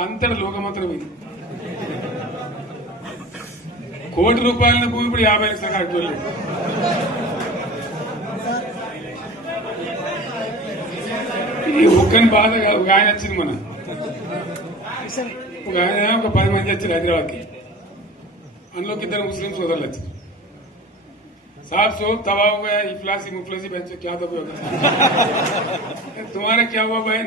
అంతటి లోకమంత్రం ఇది కోటి రూపాయల భూమి ఇప్పుడు యాభై లక్షల కాడికి వెళ్ళింది. ఈ ఒక్కని బాధ కాదు. ఒక ఆయన వచ్చింది మన ఒక ఆయన ఒక పది మంది వచ్చారు హైదరాబాద్కి అందులోకి ఇద్దరు ముస్లిం సోదరులు వచ్చారు साहब सो तबाह हो गया इफलासी मुफलसी बच्चे क्या दबे हो गए तुम्हारा क्या हुआ बहन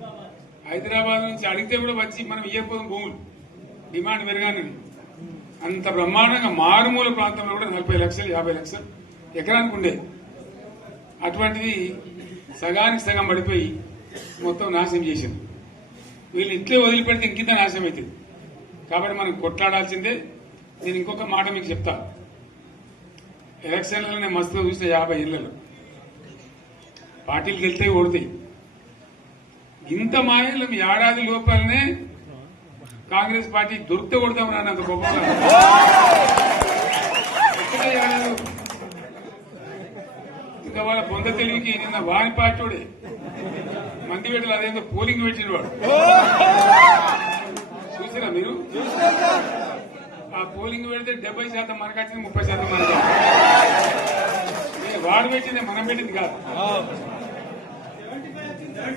హైదరాబాద్ నుంచి అడిగితే కూడా వచ్చి మనం ఇవ్వకపోదాం భూములు. డిమాండ్ పెరగానే అంత బ్రహ్మాండంగా మారుమూల ప్రాంతంలో కూడా నలభై లక్షలు యాభై లక్షలు ఎకరానికి ఉండే. అటువంటిది సగానికి సగం పడిపోయి మొత్తం నాశనం చేసింది. వీళ్ళు ఇట్లే వదిలిపెడితే ఇంకింత నాశనం అవుతుంది కాబట్టి మనం కొట్లాడాల్సిందే. నేను ఇంకొక మాట మీకు చెప్తా. ఎలక్షన్లలో నేను మస్తుగా చూసిన యాభై ఇళ్ళలో. పార్టీలు గెలితే ఓడతాయి ఇంత మాయలు ఏడాది లోపలనే కాంగ్రెస్ పార్టీ దొరికితే కొడతాం అన్నంత గొప్ప ఇంకా వాళ్ళ పొంద తెలివికి నిన్న వారి పార్టీడే. మంది పెట్టలు అదేందో పోలింగ్ పెట్టిన వాడు. చూసినా మీరు? ఆ పోలింగ్ పెడితే డెబ్బై శాతం మనకు వచ్చింది ముప్పై శాతం మనకి వాడు పెట్టింది మనం పెట్టింది కాదు.